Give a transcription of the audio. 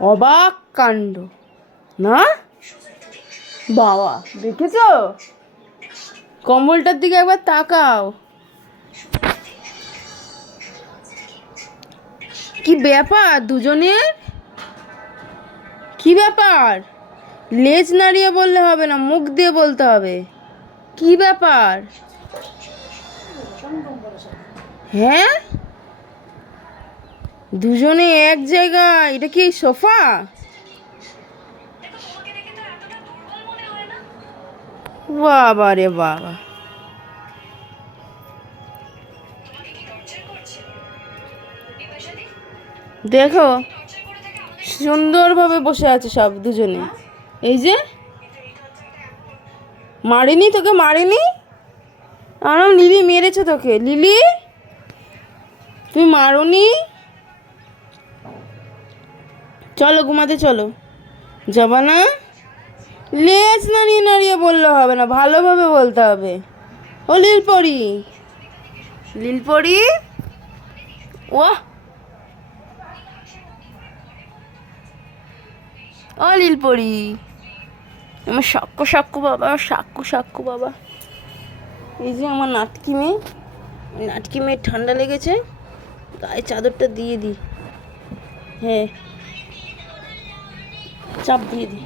অবাক কাণ্ড। না? বাবা, দেখেছ? কম্বলটার দিকে একবার তাকাও। কি ব্যাপার দুজনের? কি ব্যাপার? লেজ নাড়িয়ে বললে হবে না, মুখ দিয়ে বলতে হবে। কি ব্যাপার? হ্যাঁ? দুজনে এক জায়গায়, এটা কি সোফা? বাবা রে বাবা। দেখো, সুন্দরভাবে বসে আছে সব দুজনে। এই যে, মারিনি, তোকে মারিনি? আমার লিলি মেরেছে তোকে। লিলি তুমি মারোনি? চলো ঘুমাতে চলো। যাবা না লেজ নাড়িয়ে নাড়িয়ে বললে হবে না ভালোভাবে বলতে হবে। ও লীলপরি। লীলপরি? ও ও লীলপরি। আমার সাক্কু সাক্কু বাবা আমার সাক্কু বাবা। এই যে আমার নাটকি মেয়ে নাটকি মেয়ের ঠান্ডা লেগেছে গায়ে চাদরটা দিয়ে দিই হ্যাঁ। চাপ দিয়ে দিই